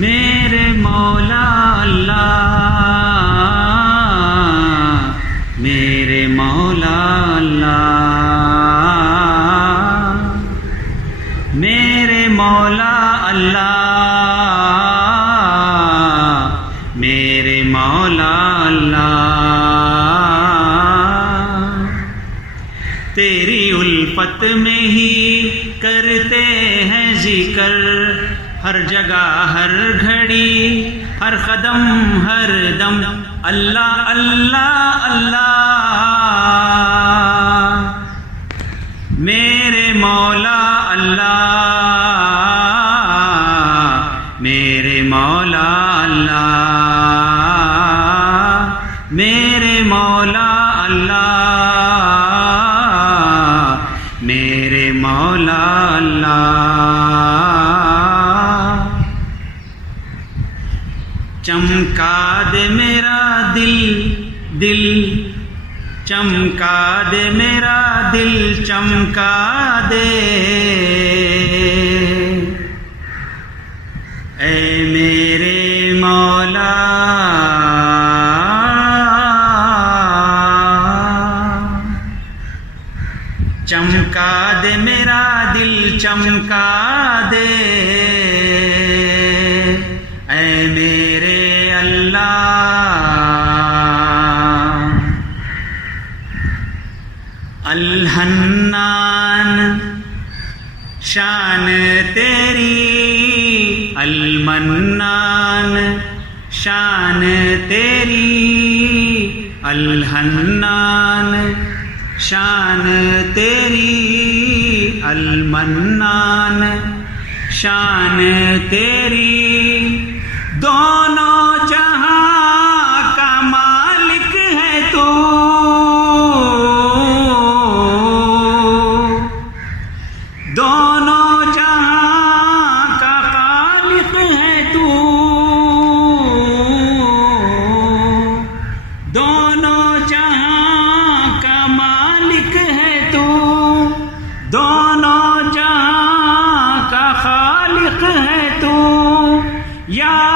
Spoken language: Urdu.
میرے مولا اللہ، میرے مولا اللہ، میرے مولا اللہ، میرے مولا اللہ، تیری الفت میں ہی کرتے ہیں ذکر، ہر جگہ ہر گھڑی ہر قدم ہر دم، اللہ اللہ اللہ، میرے مولا اللہ، میرے مولا اللہ، میرے مولا اللہ، میرے مولا اللہ، چمکا دے میرا دل دل، چمکا دے میرا دل چمکا دے، اے میرے مولا، چمکا دے میرا دل چمکا دے، اے میرے اللہ، الحنان شان تیری، المنان شان تیری، الحنان شان تیری، المنان شان تیری، دونوں جہاں کا مالک ہے تو، دونوں جہاں کا خالق ہے تو، دونوں جہاں کا مالک ہے تو، دونوں جہاں کا خالق ہے تو، یا